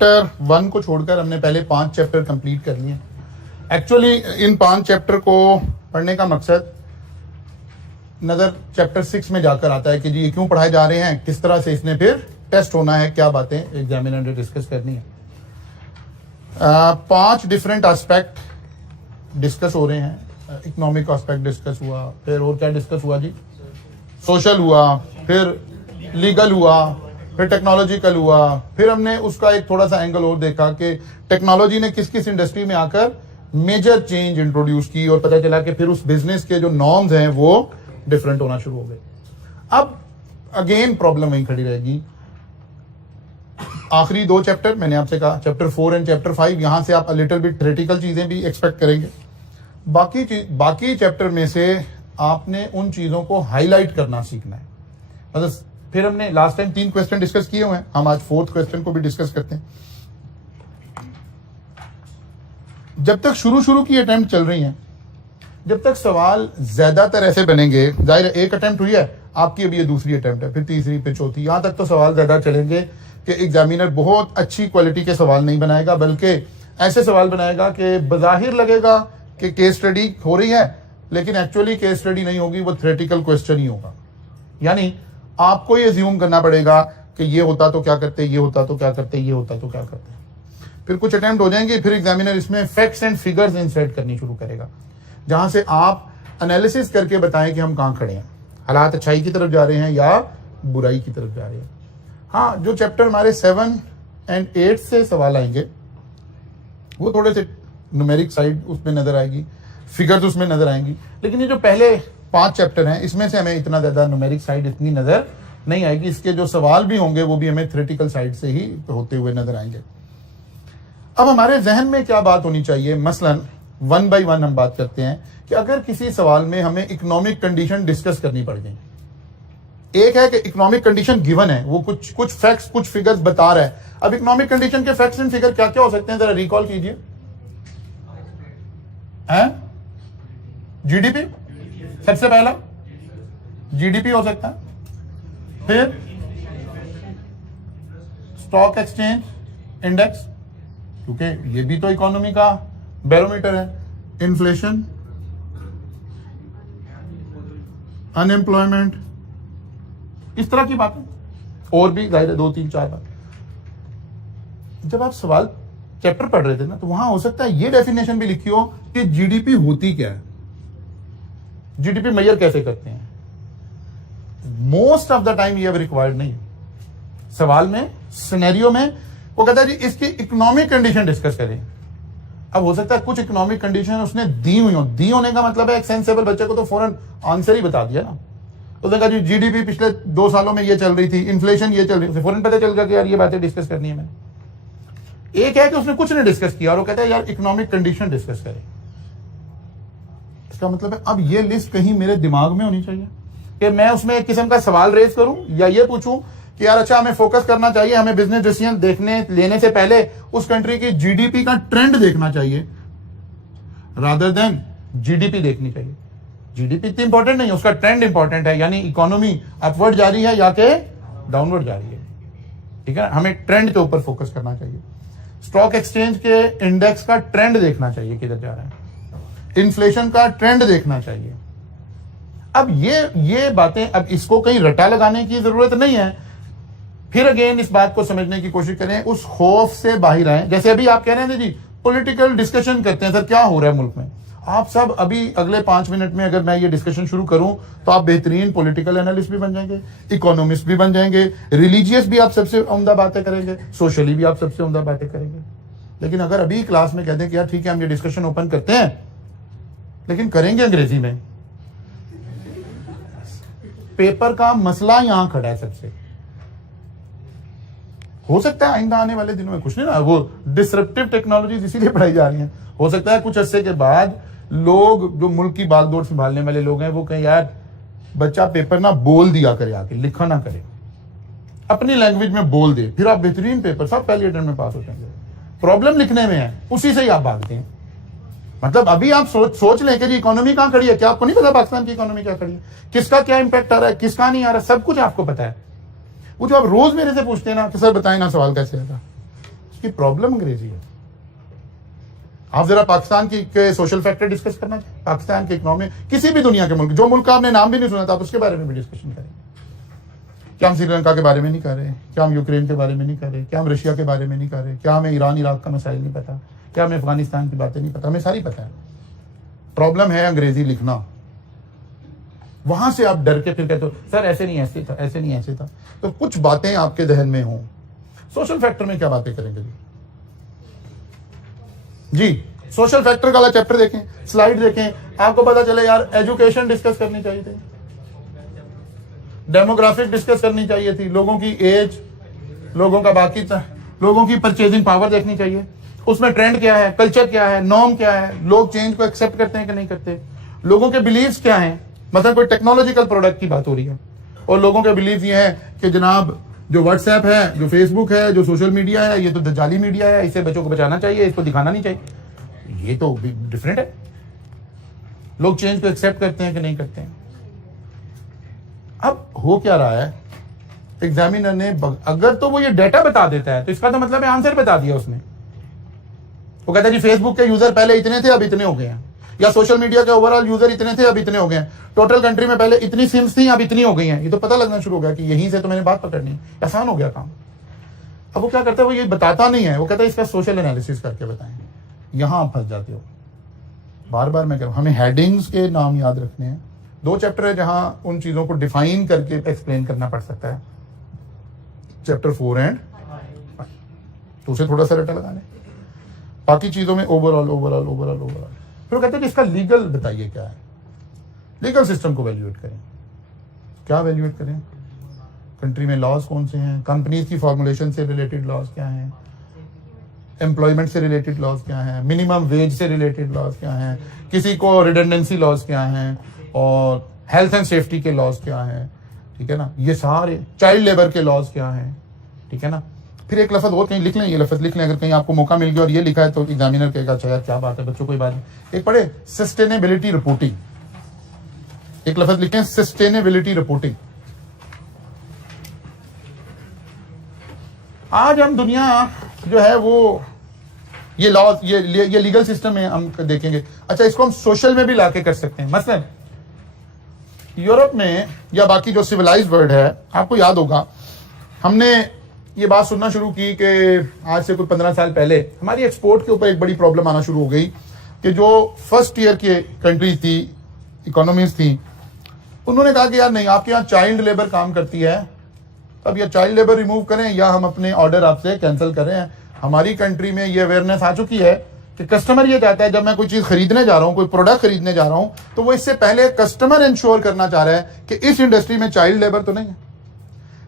Chapter 1 को छोड़कर हमने पहले 5 चैप्टर कंप्लीट कर लिए। एक्चुअली इन 5 चैप्टर को पढ़ने का मकसद नज़र चैप्टर 6 में जाकर आता है कि जी ये क्यों पढ़ाए जा रहे हैं, किस तरह से इसने फिर टेस्ट होना है, क्या बातें एग्जामिनर ने डिस्कस करनी है। 5 डिफरेंट एस्पेक्ट डिस्कस हो रहे हैं। इकोनॉमिक एस्पेक्ट डिस्कस हुआ, फिर और क्या डिस्कस हुआ जी, सोशल हुआ, फिर लीगल हुआ, फिर टेक्नोलॉजिकल हुआ, फिर हमने उसका एक थोड़ा सा एंगल और देखा कि टेक्नोलॉजी ने किस किस इंडस्ट्री में आकर मेजर चेंज इंट्रोड्यूस की और पता चला कि फिर उस बिजनेस के जो नॉर्म्स हैं वो डिफरेंट होना शुरू हो गए। अब अगेन प्रॉब्लम वहीं खड़ी रहेगी। आखिरी 2 चैप्टर मैंने आपसे कहा, चैप्टर 4 एंड चैप्टर 5, यहां से आप लिटिल बिट थ्योरेटिकल चीजें भी एक्सपेक्ट करेंगे। बाकी चैप्टर में से आपने उन चीजों को हाईलाइट करना सीखना है। मतलब फिर हमने लास्ट टाइम 3 क्वेश्चन डिस्कस किए हुए हैं, हम आज 4th क्वेश्चन को भी डिस्कस करते हैं। जब तक शुरू की अटेम्प्ट चल रही हैं, जब तक सवाल ज्यादातर ऐसे बनेंगे, जाहिर है एक अटेम्प्ट हुई है आपकी, अभी ये दूसरी अटेम्प्ट है, फिर तीसरी, फिर चौथी, यहां तक तो सवाल ज्यादा चलेंगे कि एग्जामिनर बहुत अच्छी क्वालिटी के सवाल नहीं बनाएगा, बल्कि ऐसे सवाल बनाएगा कि बज़ाहिर लगेगा कि केस स्टडी हो रही है, लेकिन एक्चुअली केस स्टडी नहीं होगी, वो थ्योरेटिकल क्वेश्चन ही होगा। यानी आपको ये अज्यूम करना पड़ेगा कि ये होता तो क्या करते, ये होता तो क्या करते, ये होता तो क्या करते। फिर कुछ अटेम्प्ट हो जाएंगे, फिर एग्जामिनर इसमें फैक्ट्स एंड फिगर्स इंसर्ट करनी शुरू करेगा, जहां से आप एनालिसिस करके बताएं कि हम कहां खड़े हैं, हालात अच्छाई की तरफ जा रहे हैं या बुराई की तरफ जा रहे हैं। हाँ, जो चैप्टर हमारे 7 एंड 8 से सवाल आएंगे वो थोड़े से न्यूमेरिक साइड उसमें नजर आएगी, फिगर्स उसमें नजर आएंगी, लेकिन ये जो पहले 5 चैप्टर हैं इसमें से हमें इतना ज्यादा न्यूमेरिक साइड इतनी नजर नहीं आएगी। इसके जो सवाल भी होंगे वो भी हमें थ्योरेटिकल साइड से ही होते हुए नजर आएंगे। अब हमारे जहन में क्या बात होनी चाहिए, मसलन 1 by 1 हम बात करते हैं कि अगर किसी सवाल में हमें इकोनॉमिक कंडीशन डिस्कस करनी पड़ गई, एक है कि इकोनॉमिक कंडीशन गिवन है, वो कुछ फैक्ट्स कुछ फिगर्स बता रहा है। अब इकोनॉमिक कंडीशन के फैक्ट्स एंड फिगर क्या क्या हो सकते हैं, जरा रिकॉल कीजिए। जीडीपी सबसे पहला, जीडीपी हो सकता है, फिर स्टॉक एक्सचेंज इंडेक्स, क्योंकि ये भी तो इकोनॉमी का बैरोमीटर है, इन्फ्लेशन, अनएम्प्लॉयमेंट, इस तरह की बातें, और भी जाहिर है 2, 3, 4 बात। जब आप सवाल चैप्टर पढ़ रहे थे ना, तो वहां हो सकता है ये डेफिनेशन भी लिखी हो कि जीडीपी होती क्या है, जीडीपी मेजर कैसे करते हैं। मोस्ट ऑफ द टाइम ये रिक्वायर्ड नहीं। सवाल में, सिनेरियो में वो कहता है जी इसकी इकोनॉमिक कंडीशन डिस्कस करें। अब हो सकता है कुछ इकोनॉमिक कंडीशन उसने दी हुई हो, दी होने का मतलब है एक सेंसेबल बच्चे को तो फौरन आंसर ही बता दिया ना। उसने कहा जी जीडीपी पिछले 2 सालों में ये चल रही थी, इन्फ्लेशन ये चल रही थी, फौरन पता चल गया कि यार ये बातें डिस्कस करनी है मैंने। एक है कि उसने कुछ नहीं डिस्कस किया और वो कहता है यार इकोनॉमिक कंडीशन डिस्कस करें। इसका मतलब है अब ये लिस्ट कहीं मेरे दिमाग में होनी चाहिए कि मैं उसमें एक किस्म का सवाल रेज करूं या ये पूछूं कि यार अच्छा हमें फोकस करना चाहिए, हमें बिजनेस डिसीजन लेने से पहले उस कंट्री की जीडीपी का ट्रेंड देखना चाहिए, रादर देन जीडीपी देखनी चाहिए। जीडीपी इतनी इंपॉर्टेंट नहीं है, उसका ट्रेंड इंपॉर्टेंट है, यानी इकोनॉमी अपवर्ड जा रही है या के डाउनवर्ड जा रही है। ठीक है, हमें ट्रेंड के ऊपर फोकस करना चाहिए। स्टॉक एक्सचेंज के इंडेक्स का ट्रेंड देखना चाहिए किधर जा रहा है, इन्फ्लेशन का ट्रेंड देखना चाहिए। अब ये बातें, अब इसको कहीं रटा लगाने की जरूरत नहीं है। फिर अगेन इस बात को समझने की कोशिश करें, उस खौफ से बाहर आए। जैसे अभी आप कह रहे थे जी पॉलिटिकल डिस्कशन करते हैं, सर क्या हो रहा है मुल्क में। आप सब अभी अगले 5 मिनट में अगर मैं ये डिस्कशन शुरू करूं तो आप बेहतरीन पॉलिटिकल एनालिस्ट भी बन जाएंगे, इकोनॉमिस्ट भी बन जाएंगे, रिलीजियस भी आप सबसे उम्दा बातें करेंगे, सोशली भी आप सबसे उम्दा बातें करेंगे। लेकिन अगर अभी क्लास में कह दें कि यार ठीक है हम ये डिस्कशन ओपन करते हैं, लेकिन करेंगे अंग्रेजी में, पेपर का मसला यहां खड़ा है सबसे। हो सकता है आइंदा आने वाले दिनों में कुछ नहीं ना, वो डिसरप्टिव टेक्नोलॉजीज इसीलिए पढ़ाई जा रही हैं। हो सकता है कुछ अरसे के बाद लोग जो मुल्क की बागडोर संभालने वाले लोग हैं वो कहें यार बच्चा पेपर ना बोल दिया करे, आके लिखा ना करे, अपनी लैंग्वेज में बोल दे, फिर आप बेहतरीन पेपर सब पहले अटेम्प्ट में पास हो जाएंगे। प्रॉब्लम लिखने में है, उसी से ही आप भागते हैं। मतलब अभी आप सोच लें कि जी इकोनॉमी कहां खड़ी है, क्या आपको नहीं पता पाकिस्तान की इकोनॉमी क्या खड़ी है, किसका क्या इंपैक्ट आ रहा है, किसका नहीं आ रहा, सब कुछ आपको पता है। वो जो आप रोज मेरे से पूछते हैं ना कि सर बताएं ना सवाल कैसे आएगा, उसकी प्रॉब्लम अंग्रेजी है। आप जरा पाकिस्तान की के सोशल फैक्टर डिस्कस करना चाहिए, पाकिस्तान के इकोनॉमी, किसी भी दुनिया के मुल्क, जो मुल्क का आपने नाम भी नहीं सुना था, आप उसके बारे में भी डिस्कशन करेंगे। क्या हम श्रीलंका के बारे में नहीं कर रहे, क्या हम यूक्रेन के बारे में नहीं कर रहे, क्या हम रशिया के बारे में नहीं कर रहे, क्या हमें ईरान इराक का मसाइल नहीं पता, क्या हमें अफगानिस्तान की बातें नहीं पता, हमें सारी पता है। प्रॉब्लम है अंग्रेजी लिखना। वहां से आप डर के फिर कहते हो सर ऐसे नहीं ऐसे था, ऐसे नहीं ऐसे था। तो कुछ बातें आपके जहन में हों। सोशल फैक्टर में क्या बातें करेंगे जी? सोशल फैक्टर का वाला चैप्टर देखें, स्लाइड देखें, आपको पता चले यार एजुकेशन डिस्कस करनी चाहिए थी, डेमोग्राफिक डिस्कस करनी चाहिए थी, लोगों की एज, लोगों का बाकी लोगों की परचेजिंग पावर देखनी चाहिए, उसमें ट्रेंड क्या है, कल्चर क्या है, नॉर्म क्या है, लोग चेंज को एक्सेप्ट करते हैं कि नहीं करते, लोगों के बिलीव्स क्या हैं। मतलब कोई टेक्नोलॉजिकल प्रोडक्ट की बात हो रही है और लोगों के बिलीव ये है कि जनाब जो व्हाट्सएप है, जो फेसबुक है, जो सोशल मीडिया है, ये तो दज्जाली मीडिया है, इससे बच्चों को बचाना चाहिए, इसको दिखाना नहीं चाहिए। ये तो डिफरेंट है। लोग चेंज को एक्सेप्ट करते हैं कि नहीं करते हैं। अब हो क्या रहा है, एग्जामिनर ने अगर तो वो ये डेटा बता देता है तो इसका तो मतलब है आंसर बता दिया उसने। वो कहता है जी फेसबुक के यूजर पहले इतने थे अब इतने हो गए हैं, या सोशल मीडिया के ओवरऑल यूजर इतने थे अब इतने हो गए हैं, टोटल कंट्री में पहले इतनी सिम्स थी अब इतनी हो गई हैं। ये तो पता लगना शुरू हो गया कि यहीं से तो मैंने बात पकड़नी है, आसान हो गया काम। अब वो क्या करता है, वो ये बताता नहीं है, वो कहता है इसका सोशल एनालिसिस करके बताएं। यहां आप फंस जाते हो। बार बार मैं कह रहा हूं, हमें हेडिंग्स के नाम याद रखने हैं। 2 चैप्टर है जहां उन चीजों को डिफाइन करके एक्सप्लेन करना पड़ सकता है, चैप्टर 4 एंड 5, तो उसे थोड़ा सा रटा लगा लें। बाकी चीजों में ओवरऑल ओवरऑल ओवरऑल ओवरऑल। फिर कहते हैं कि इसका लीगल बताइए क्या है, लीगल सिस्टम को वैल्यूएट करें। क्या वैल्यूएट करें? कंट्री में लॉज कौन से हैं, कंपनीज की फॉर्मुलेशन से रिलेटेड लॉज क्या हैं, एम्प्लॉयमेंट से रिलेटेड लॉज क्या हैं, मिनिमम वेज से रिलेटेड लॉज क्या हैं, किसी को रिडंडेंसी लॉज क्या हैं, और हेल्थ एंड सेफ्टी के लॉज क्या हैं, ठीक है ना, ये सारे चाइल्ड लेबर के लॉज क्या हैं, ठीक है ना। फिर एक लफ्ज और कहीं लिख लें, ये लफ्ज लिख लें, अगर कहीं आपको मौका मिल गया और ये लिखा है तो एग्जामिनर कहेगा अच्छा यार क्या बात है, बच्चों कोई बात नहीं। एक पढ़े सस्टेनेबिलिटी रिपोर्टिंग, एक लफ्ज लिखें सस्टेनेबिलिटी रिपोर्टिंग। आज हम दुनिया जो है वो ये लॉ ये लीगल सिस्टम में हम देखेंगे। अच्छा इसको हम सोशल में भी लाके कर सकते हैं। मसलन यूरोप में या बाकी जो सिविलाइज्ड वर्ल्ड है, आपको याद होगा हमने ये बात सुनना शुरू की कि आज से कुछ 15 साल पहले हमारी एक्सपोर्ट के ऊपर एक बड़ी प्रॉब्लम आना शुरू हो गई कि जो फर्स्ट ईयर की कंट्रीज थी, इकोनॉमीज थी, उन्होंने कहा कि यार नहीं आपके यहाँ चाइल्ड लेबर काम करती है, अब ये चाइल्ड लेबर रिमूव करें या हम अपने ऑर्डर आपसे कैंसिल करें। हमारी कंट्री में ये अवेयरनेस आ चुकी है कि कस्टमर ये चाहता है जब मैं कोई चीज खरीदने जा रहा हूं, कोई प्रोडक्ट खरीदने जा रहा हूं, तो वो इससे पहले कस्टमर इंश्योर करना चाह रहा है कि इस इंडस्ट्री में चाइल्ड लेबर तो नहीं है।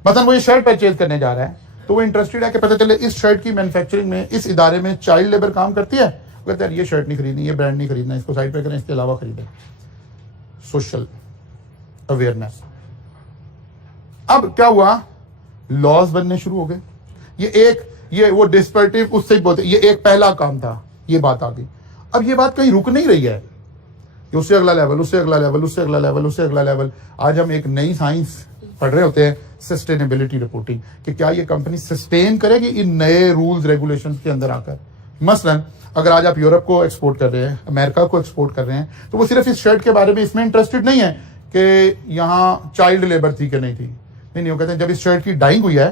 मतलब वो ये शर्ट परचेज करने जा रहा है तो वो इंटरेस्टेड है कि पता चले इस शर्ट की मैन्युफैक्चरिंग में इस इदारे में चाइल्ड लेबर काम करती है। वो कहते हैं ये शर्ट नहीं खरीदनी, ये ब्रांड नहीं खरीदना, इसको साइड पे करें, इसके अलावा खरीदें। Social awareness. अब क्या हुआ, लॉज बनने शुरू हो गए। ये वो डिस्पर्टिव उससे ही बोलते, ये एक पहला काम था, ये बात आ गई। अब ये बात कहीं रुक नहीं रही है, उससे अगला लेवल, उससे अगला लेवल, उससे अगला लेवल, उससे अगला लेवल। आज हम एक नई साइंस पढ़ रहे होते हैं, सस्टेनेबिलिटी रिपोर्टिंग, कि क्या ये कंपनी सस्टेन करेगी इन नए रूल्स रेगुलेशंस के अंदर आकर। मसलन अगर आज आप यूरोप को एक्सपोर्ट कर रहे हैं, अमेरिका को एक्सपोर्ट कर रहे हैं, तो वो सिर्फ इस शर्ट के बारे में इसमें इंटरेस्टेड नहीं है कि यहाँ चाइल्ड लेबर थी कि नहीं थी। नहीं, वो कहते हैं जब इस शर्ट की डाइंग हुई है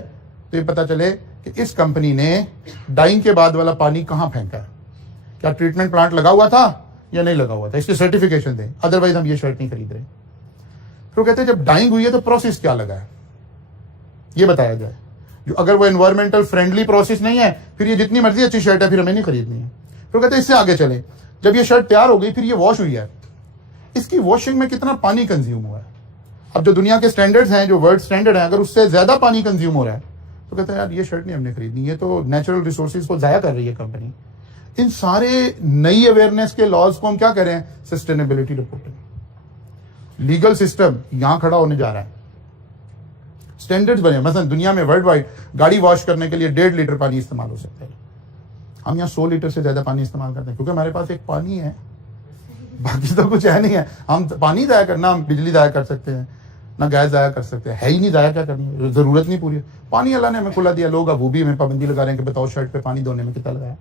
तो ये पता चले कि इस कंपनी ने डाइंग के बाद वाला पानी कहाँ फेंका है, क्या ट्रीटमेंट प्लांट लगा हुआ था या नहीं लगा हुआ था, इसकी सर्टिफिकेशन दें, अदरवाइज हम ये शर्ट नहीं खरीद रहे। फिर कहते हैं जब डाइंग हुई है तो प्रोसेस क्या लगा है ये बताया जाए। जो अगर वो एनवायरमेंटल फ्रेंडली प्रोसेस नहीं है फिर ये जितनी मर्जी अच्छी शर्ट है फिर हमें नहीं खरीदनी है। फिर कहते हैं इससे आगे चले, जब ये शर्ट तैयार हो गई फिर ये वॉश हुई है, इसकी वॉशिंग में कितना पानी कंज्यूम हुआ है। अब जो दुनिया के स्टैंडर्ड्स हैं, जो वर्ल्ड स्टैंडर्ड है, अगर उससे ज्यादा पानी कंज्यूम हो रहा है तो कहते हैं यार ये शर्ट नहीं हमने खरीदनी, ये तो नेचुरल रिसोर्सेज को जाया कर रही है कंपनी। इन सारे नई अवेयरनेस के लॉज को हम क्या कह रहे हैं, सस्टेनेबिलिटी रिपोर्टिंग। लीगल सिस्टम यहां खड़ा होने जा रहा है, स्टैंडर्ड्स बने। मतलब दुनिया में वर्ल्ड वाइड गाड़ी वॉश करने के लिए 1.5 लीटर पानी इस्तेमाल हो सकता है, हम यहाँ 100 लीटर से ज्यादा पानी इस्तेमाल करते हैं क्योंकि हमारे पास एक पानी है, बाकी तो कुछ है नहीं है। हम पानी जाया करना, हम बिजली जाया कर सकते हैं, ना गैस ज़ाया कर सकते हैं, है ही नहीं, ज़ाया क्या करनी है, ज़रूरत नहीं पूरी है। पानी अल्लाह ने हमें खुला दिया, लोग अब वो भी हमें पाबंदी लगा रहे हैं कि बताओ शर्ट पे पानी धोने में कितना लगाया।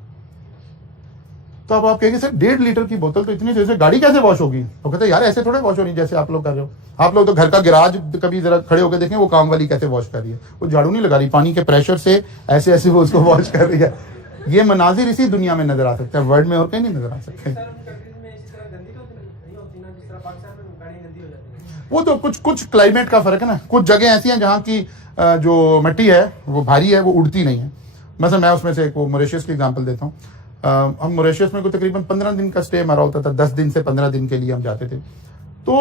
तो अब आप कहेंगे सर 1.5 लीटर की बोतल तो इतनी जैसे गाड़ी कैसे वॉश होगी? तो कहते हैं यार ऐसे थोड़े वॉश हो रही जैसे आप लोग कर रहे हो। आप लोग तो घर का गिराज कभी जरा खड़े होकर देखें, वो काम वाली कैसे वॉश कर रही है, वो झाड़ू नहीं लगा रही, पानी के प्रेशर से ऐसे ऐसे वो उसको वॉश कर रही है। ये मनाजिर इसी दुनिया में नजर आ सकता है, वर्ल्ड में और कहीं नहीं नजर आ सकते। वो तो कुछ क्लाइमेट का फर्क है ना, कुछ जगह ऐसी हैं जहाँ की जो मिट्टी है वो भारी है, वो उड़ती नहीं है। मतलब मैं उसमें से एक वो मॉरिशस की एग्जांपल देता हूँ। हम मॉरिशस में को तकरीबन 15 दिन का स्टे हमारा होता था, 10 दिन से 15 दिन के लिए हम जाते थे। तो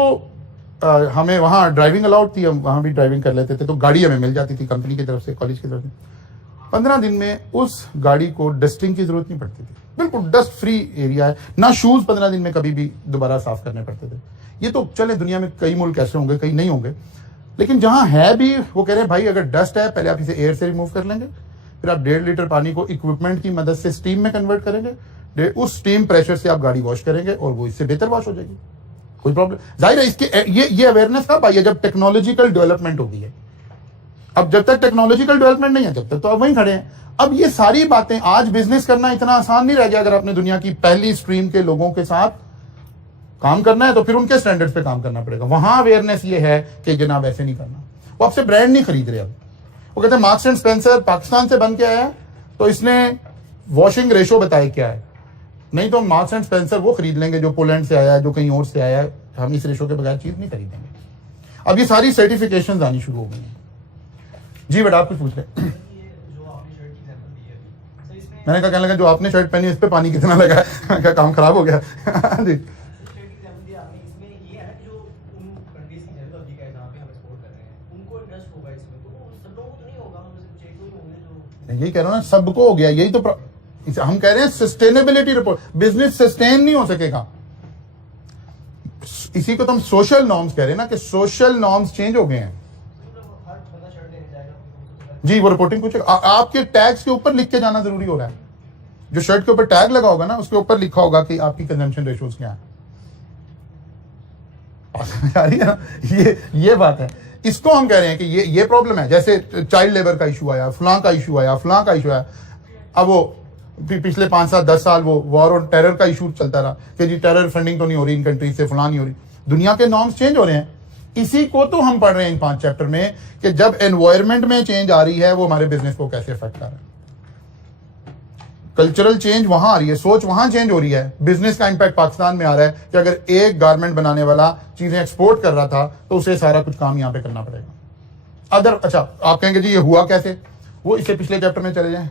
हमें वहाँ ड्राइविंग अलाउड थी, हम वहाँ भी ड्राइविंग कर लेते थे, तो गाड़ी हमें मिल जाती थी कंपनी की तरफ से, कॉलेज की तरफ से। 15 दिन में उस गाड़ी को डस्टिंग की जरूरत नहीं पड़ती थी, बिल्कुल डस्ट फ्री एरिया है ना, शूज 15 दिन में कभी भी दोबारा साफ करने पड़ते थे। ये तो चले दुनिया में कई मुल्क ऐसे होंगे, कई नहीं होंगे, लेकिन जहां है भी वो कह रहे हैं भाई अगर डस्ट है पहले आप इसे एयर से रिमूव कर लेंगे, फिर आप 1.5 लीटर पानी को इक्विपमेंट की मदद से स्टीम में कन्वर्ट करेंगे, उस स्टीम प्रेशर से आप गाड़ी वॉश करेंगे और वो इससे बेहतर वॉश हो जाएगी, कोई प्रॉब्लम। जाहिर है इसके ये अवेयरनेस कब आई है? जब टेक्नोलॉजिकल डेवलपमेंट होगी है। अब जब तक टेक्नोलॉजिकल डेवलपमेंट नहीं है जब तक तो आप वहीं खड़े हैं। अब ये सारी बातें, आज बिजनेस करना इतना आसान नहीं रह गया। अगर आपने दुनिया की पहली स्ट्रीम के लोगों के साथ काम करना है तो फिर उनके स्टैंडर्ड्स पे काम करना पड़ेगा। वहां अवेयरनेस ये है कि जनाब ऐसे नहीं करना। वो आपसे ब्रांड नहीं खरीद रहे। अब वो कहते हैं मार्क्स एंड स्पेंसर पाकिस्तान से बन के आया है तो इसने वॉशिंग रेशो बताया क्या है, नहीं तो मार्क्स एंड स्पेंसर वो खरीद लेंगे जो पोलैंड से आया है, जो कहीं और से आया है। हम इस रेशो के बगैर चीज नहीं खरीदेंगे। अब ये सारी सर्टिफिकेशन आनी शुरू हो गई हैं। जी बेटा आप कुछ पूछ रहे? मैंने कहा कहने लगा जो आपने शर्ट पहनी इस पे पानी कितना लगा है? क्या काम खराब हो गया? जी यही कह रहा हूं ना, सबको हो गया। यही तो हम कह रहे हैं सस्टेनेबिलिटी रिपोर्ट। बिजनेस सस्टेन नहीं हो सकेगा। इसी को तो हम सोशल नॉर्म्स कह रहे हैं ना, कि सोशल नॉर्म्स चेंज हो गए हैं। जी वो रिपोर्टिंग कुछ आपके टैग्स के ऊपर लिख के जाना जरूरी हो रहा है। जो शर्ट के ऊपर टैग लगा होगा ना उसके ऊपर लिखा होगा कि आपकी कंजम्पशन रेशोज क्या है। आ रही है ना? ये बात है। इसको हम कह रहे हैं कि ये प्रॉब्लम है। जैसे चाइल्ड लेबर का इशू आया, फलां का इशू आया, फलां का इशू आया। अब वो पिछले 5 साल 10 साल वो वॉर और टेरर का इशू चलता रहा कि जी टेरर फंडिंग तो नहीं हो रही इन कंट्री से, फलां नहीं हो रही। दुनिया के नॉर्म्स चेंज हो रहे हैं। इसी को तो हम पढ़ रहे हैं इन 5 चैप्टर में कि जब एनवायरमेंट में चेंज आ रही है वो हमारे बिजनेस को कैसे अफेक्ट कर रहा है। कल्चरल चेंज वहां आ रही है, सोच वहां चेंज हो रही है। बिजनेस का इंपैक्ट पाकिस्तान में आ रहा है कि अगर एक गारमेंट बनाने वाला चीजें एक्सपोर्ट कर रहा था तो उसे सारा कुछ काम यहां पे करना पड़ेगा। अच्छा आप कहेंगे जी ये हुआ कैसे? वो इससे पिछले चैप्टर में चले जाएं।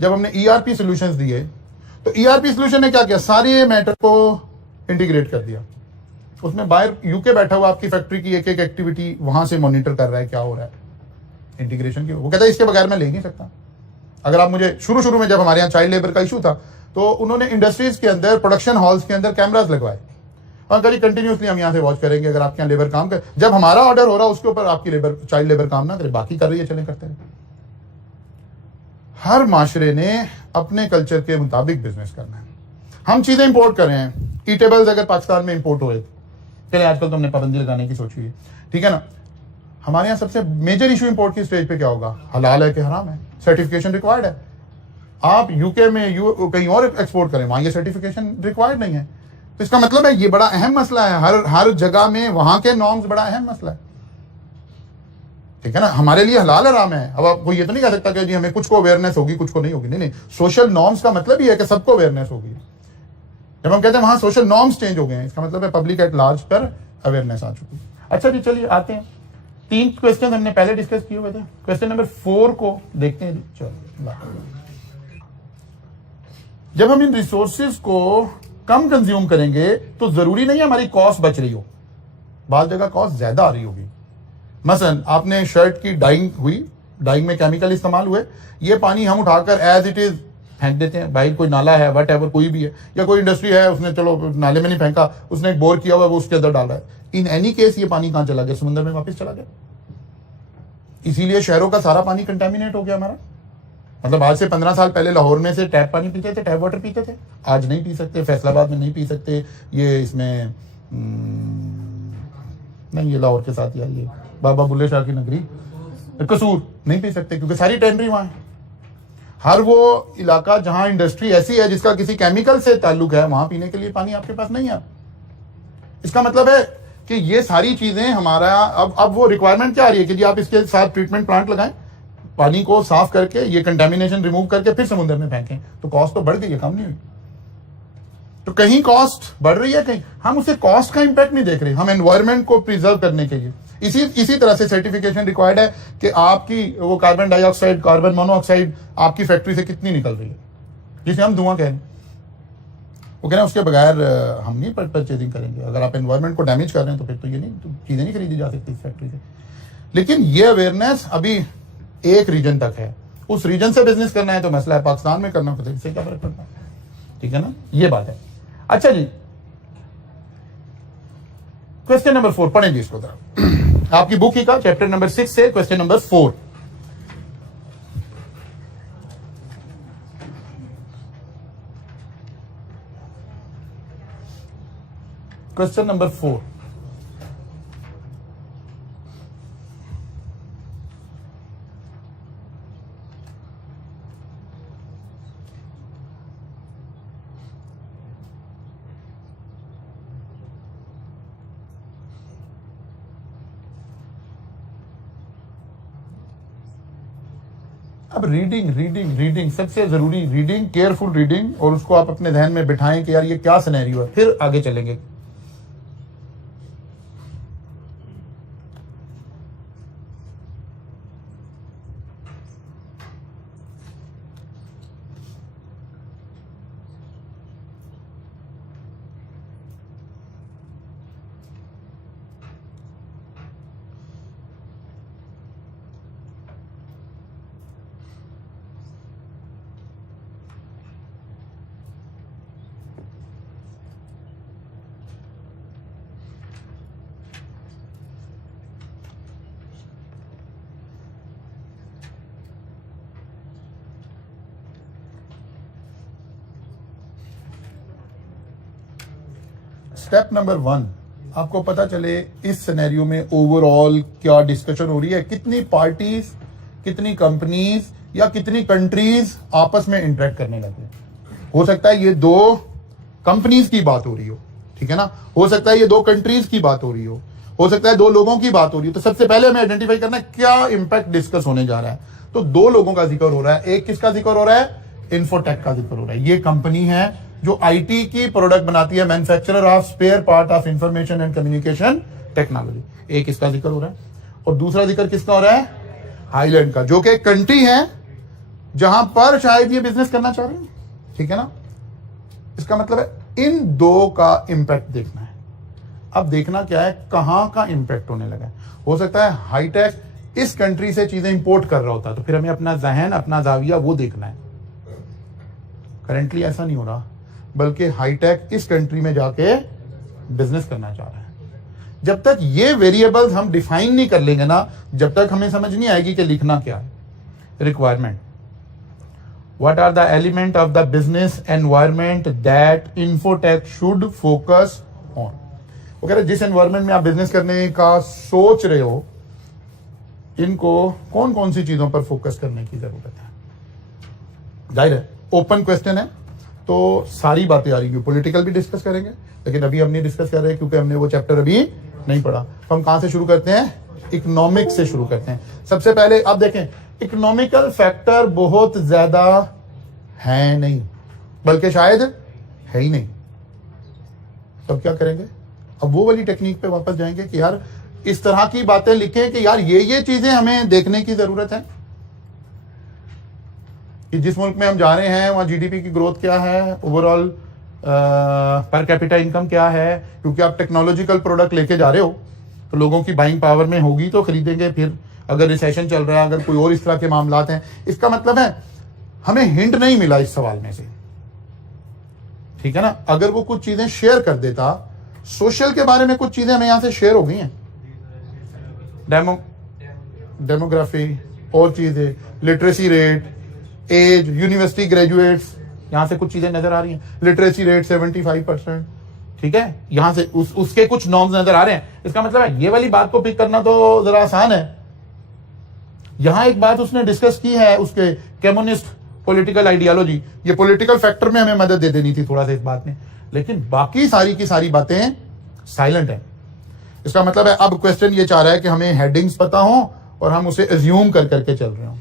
जब हमने ईआरपी सॉल्यूशंस दिए तो ईआरपी सॉल्यूशन ने क्या किया? सारे मैटर को इंटीग्रेट कर दिया। उसमें बाहर यूके बैठा हुआ आपकी फैक्ट्री की एक एक एक्टिविटी वहां से मॉनिटर कर रहा है क्या हो रहा है इंटीग्रेशन की। वो कहता है इसके बगैर मैं ले नहीं सकता। अगर आप मुझे शुरू में जब हमारे यहाँ चाइल्ड लेबर का इशू था तो उन्होंने इंडस्ट्रीज के अंदर, प्रोडक्शन हॉल्स के अंदर कैमरास लगवाए और कभी कंटिन्यूसली हम यहाँ से वॉच करेंगे अगर आपके यहाँ लेबर काम कर। जब हमारा ऑर्डर हो रहा है उसके ऊपर आपकी लेबर, चाइल्ड लेबर काम ना करे, बाकी कर रही है चले करते हैं। हर माशरे ने अपने कल्चर के मुताबिक बिजनेस करना है। हम चीजें इंपोर्ट कर रहे हैं। ईटेबल्स अगर पाकिस्तान में इंपोर्ट हो, चले आजकल तो हमने पाबंदी लगाने की सोची है, ठीक है ना। हमारे यहाँ सबसे मेजर इशू इंपोर्ट की स्टेज पे क्या होगा? हलाल है कि हराम है, सर्टिफिकेशन रिक्वायर्ड है। आप यूके में कहीं और एक्सपोर्ट करें, वहां ये सर्टिफिकेशन रिक्वायर्ड नहीं है। तो इसका मतलब है ये बड़ा अहम मसला है। हर जगह में वहां के नॉर्म्स बड़ा अहम मसला है, ठीक है ना। हमारे लिए हलाल हराम है। अब आपको ये तो नहीं कह सकता कि जी हमें कुछ को अवेयरनेस होगी कुछ को नहीं होगी। नहीं, सोशल नॉर्म्स का मतलब ही है कि सबको अवेयरनेस होगी। जब हम कहते हैं वहां सोशल नॉर्म्स चेंज हो गए हैं, इसका मतलब है पब्लिक एट लार्ज पर अवेयरनेस आ चुकी है। अच्छा जी चलिए आते हैं, 3 क्वेश्चन हमने पहले डिस्कस किए हुए थे। क्वेश्चन नंबर 4 को देखते हैं। चलो, जब हम इन रिसोर्सेज को कम कंज्यूम करेंगे तो जरूरी नहीं है हमारी कॉस्ट बच रही हो, बात जगह कॉस्ट ज्यादा आ रही होगी। मसलन आपने शर्ट की डाइंग हुई, डाइंग में केमिकल इस्तेमाल हुए, ये पानी हम उठाकर एज इट इज फेंक देते हैं। भाई कोई नाला है, वट एवर कोई भी है, या कोई इंडस्ट्री है उसने चलो नाले में नहीं फेंका, उसने एक बोर किया हुआ है वो उसके अंदर डाल रहा है। इन एनी केस ये पानी कहां चला गया? समुद्र में वापस चला गया। इसीलिए शहरों का सारा पानी कंटेमिनेट हो गया हमारा। मतलब आज से 15 साल पहले लाहौर में से टैप पानी पीते थे, टैप वाटर पीते थे, आज नहीं पी सकते। फैसलाबाद में नहीं पी सकते। ये इसमें नहीं, ये लाहौर के साथ ही आई है। बाबा बुल्ले शाह की नगरी कसूर नहीं पी सकते, क्योंकि सारी टैनरी वहां है। हर वो इलाका जहां इंडस्ट्री ऐसी है जिसका किसी केमिकल से ताल्लुक है, वहां पीने के लिए पानी आपके पास नहीं है। इसका मतलब है कि ये सारी चीजें हमारा अब वो रिक्वायरमेंट क्या आ रही है कि जी आप इसके साथ ट्रीटमेंट प्लांट लगाएं, पानी को साफ करके ये कंटेमिनेशन रिमूव करके फिर समुद्र में फेंकें, तो कॉस्ट तो बढ़ गई है, कम नहीं हुई। तो कहीं कॉस्ट बढ़ रही है, कहीं हम उसे कॉस्ट का इंपैक्ट नहीं देख रहे, हम एनवायरमेंट को प्रिजर्व करने के लिए इसी तरह से सर्टिफिकेशन रिक्वायर्ड है कि आपकी वो कार्बन डाइऑक्साइड, कार्बन मोनोऑक्साइड आपकी फैक्ट्री से कितनी निकल रही है, जिसे हम धुआं कह रहे हैं। वो कह रहे हैं उसके बगैर हम नहीं परचेजिंग करेंगे। अगर आप एनवायरमेंट को डैमेज कर रहे हैं तो फिर तो ये नहीं, तो चीजें नहीं खरीदी जा सकती इस फैक्ट्री से। लेकिन ये अवेयरनेस अभी एक रीजन तक है, उस रीजन से बिजनेस करना है तो मसला है, पाकिस्तान में करना पड़ता है, इससे क्या फर्क पड़ता है? ठीक है ना, ये बात है। अच्छा जी, क्वेश्चन नंबर 4 पढ़ें जी इसको जरा, आपकी बुक ही का चैप्टर नंबर 6 से क्वेश्चन नंबर 4। क्वेश्चन नंबर 4, अब रीडिंग सबसे जरूरी, रीडिंग, केयरफुल रीडिंग, और उसको आप अपने ध्यान में बिठाएं कि यार ये क्या सिनेरियो है, फिर आगे चलेंगे। स्टेप नंबर 1, आपको पता चले इस सिनेरियो में ओवरऑल क्या डिस्कशन हो रही है, कितनी पार्टीज, कितनी कंपनीज या कितनी कंट्रीज आपस में इंटरेक्ट करने लगे। हो सकता है ये 2 कंपनीज की बात हो रही हो, ठीक है ना, हो सकता है ये 2 कंट्रीज की बात हो रही हो सकता है 2 लोगों की बात हो रही हो। तो सबसे पहले हमें आइडेंटिफाई करना है क्या इंपैक्ट डिस्कस होने जा रहा है। तो 2 लोगों का जिक्र हो रहा है, एक किसका जिक्र हो रहा है, इन्फोटेक का जिक्र हो रहा है। ये कंपनी है जो आईटी की प्रोडक्ट बनाती है, manufacturer of spare part of information and communication technology, एक इसका जिक्र हो रहा है। और दूसरा जिक्र किसका हो रहा है, हाईलैंड का, जो कि एक कंट्री है जहां पर शायद ये बिजनेस करना चाह रहे हैं, ठीक है ना। इसका मतलब है इन 2 का इंपैक्ट देखना है। अब देखना क्या है, कहां का इंपैक्ट होने लगा है। हो सकता है हाईटेक इस कंट्री से चीजें इंपोर्ट कर रहा होता, तो फिर हमें अपना जहन, अपना जाविया वो देखना है। करेंटली ऐसा नहीं हो रहा, बल्कि हाईटेक इस कंट्री में जाके बिजनेस करना चाह रहा है। जब तक ये वेरिएबल्स हम डिफाइन नहीं कर लेंगे ना, जब तक हमें समझ नहीं आएगी कि लिखना क्या है। Requirement, what are the element of the business environment that Infotech should focus on. वो कह रहे जिस एनवायरमेंट में आप बिजनेस करने का सोच रहे हो, इनको कौन कौन सी चीजों पर फोकस करने की जरूरत है। जाहिर है ओपन क्वेश्चन है, तो सारी बातें आ रही हैं। पॉलिटिकल भी डिस्कस करेंगे, लेकिन अभी हम नहीं डिस्कस कर रहे क्योंकि हमने वो चैप्टर अभी नहीं पढ़ा। तो हम कहां से शुरू करते हैं, इकोनॉमिक्स से शुरू करते हैं। सबसे पहले अब देखें, इकोनॉमिकल फैक्टर बहुत ज्यादा है नहीं, बल्कि शायद है ही नहीं। तब क्या करेंगे, अब वो वाली टेक्निक पे वापस जाएंगे कि यार इस तरह की बातें लिखें कि यार ये चीजें हमें देखने की जरूरत है कि जिस मुल्क में हम जा रहे हैं वहां जीडीपी की ग्रोथ क्या है, ओवरऑल पर कैपिटा इनकम क्या है। क्योंकि आप टेक्नोलॉजिकल प्रोडक्ट लेके जा रहे हो तो लोगों की बाइंग पावर में होगी तो खरीदेंगे। फिर अगर रिसेशन चल रहा है, अगर कोई और इस तरह के मामलात हैं, इसका मतलब है हमें हिंट नहीं मिला इस सवाल में से, ठीक है ना। अगर वो कुछ चीजें शेयर कर देता, सोशल के बारे में कुछ चीजें हमें यहां से शेयर हो गई हैं, डेमोग्राफी और चीजें, literacy rate, age, university graduates, यहां से कुछ चीजें नजर आ रही हैं। लिटरेसी रेट 75%, ठीक है, यहां से उसके कुछ नॉर्म्स नजर आ रहे हैं। इसका मतलब है ये वाली बात को पिक करना तो जरा आसान है। यहां एक बात उसने डिस्कस की है, उसके कम्युनिस्ट पॉलिटिकल आइडियोलॉजी, ये पॉलिटिकल फैक्टर में हमें मदद दे देनी थी थोड़ा सा इस बात में, लेकिन बाकी सारी की सारी बातें साइलेंट है। इसका मतलब है अब क्वेश्चन ये चाह रहा है कि हमें हेडिंग्स पता हो और हम उसे एज्यूम कर करके चल रहे हो।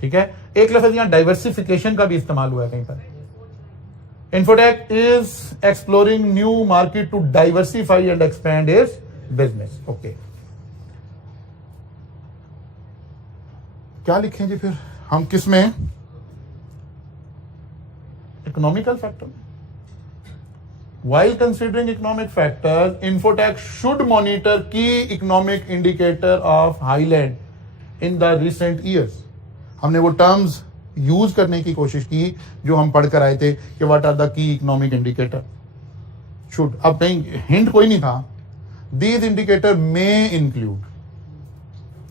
ठीक है, एक लफ्ज यहां डाइवर्सिफिकेशन का भी इस्तेमाल हुआ है कहीं पर। Infotech is exploring new market to diversify and expand its business. Okay, क्या लिखें जी फिर हम, किस में? Economical factor. While considering economic factors, Infotech should monitor key economic indicator of Highland in the recent years. हमने वो टर्म्स यूज करने की कोशिश की जो हम पढ़ कर आए थे कि what are the key economic indicator. Should, अब कहीं हिंट कोई नहीं था। दीज इंडिकेटर मे इंक्लूड,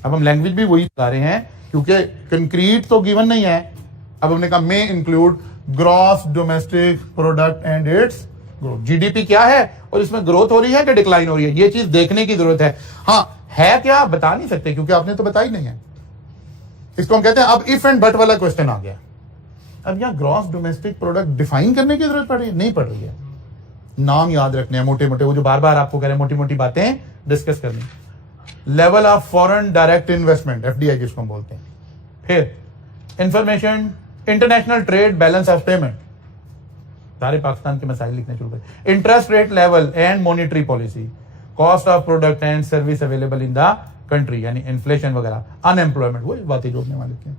अब हम लैंग्वेज भी वही बता रहे हैं क्योंकि कंक्रीट तो गिवन नहीं है। अब हमने कहा may include gross domestic product and it's growth. GDP क्या है और इसमें ग्रोथ हो रही है कि डिक्लाइन हो रही है, ये चीज देखने की जरूरत है। हाँ है क्या बता नहीं सकते क्योंकि आपने तो बताई नहीं है। इसको हम कहते हैं अब इफ एंड बट वाला क्वेश्चन आ गया। अब यहां ग्रॉस डोमेस्टिक प्रोडक्ट डिफाइन करने की जरूरत पड़ रही है? नहीं पड़ रही है। नाम याद रखने हैं मोटे मोटे, वो जो बार बार आपको कह रहे हैं मोटी मोटी बातें डिस्कस करनी। Level of foreign direct investment, FDI जिसको हम बोलते हैं। फिर information, international trade balance of payment, सारे पाकिस्तान के मसाइल लिखने शुरू करें। Interest rate level and monetary policy, cost of product and service available in the country, यानी इन्फ्लेशन वगैरह, अनएम्प्लॉयमेंट, वही बातें जोड़ने वाले थे।